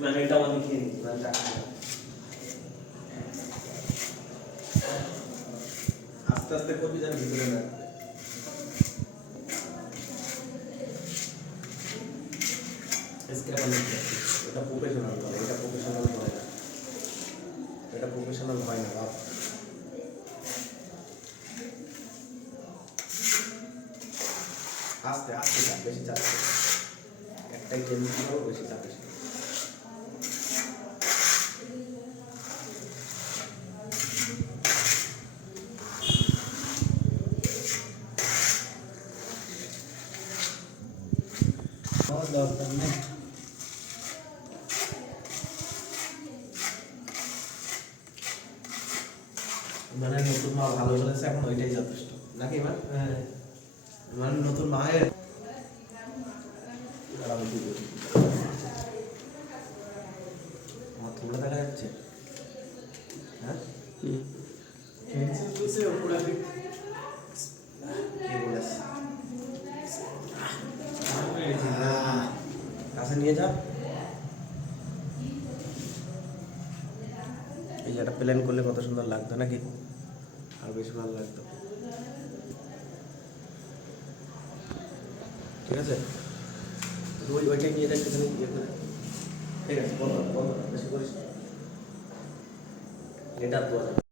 মানে এটা আমাকে খেয়ে নিই মানে আস্তে আস্তে করবি যেন ভিতরে না স্ক্র্যাপার লিখতে এটা প্রফেশনাল বলে এটা প্রফেশনাল হয় না এটা প্রফেশনাল হয় না বাপ আস্তে আস্তে চাপ বেশি চাপ একটাই গেম দিলেও বেশি চাপ বেশি দরকার নেই মানে নতুন মা ভালো চলেছে এখন ওইটাই যথেষ্ট নাকি মা মানে নতুন মায়ের আমার তোমরা দেখা যাচ্ছে হ্যাঁ কাছে নিয়ে যা এই একটা প্ল্যান করলে কত সুন্দর লাগতো নাকি আর বেশি ভালো লাগতো ঠিক আছে ওইটাই নিয়ে যাচ্ছে ইয়ে করে ঠিক আছে বন্ধ বেশি করিস এটা তো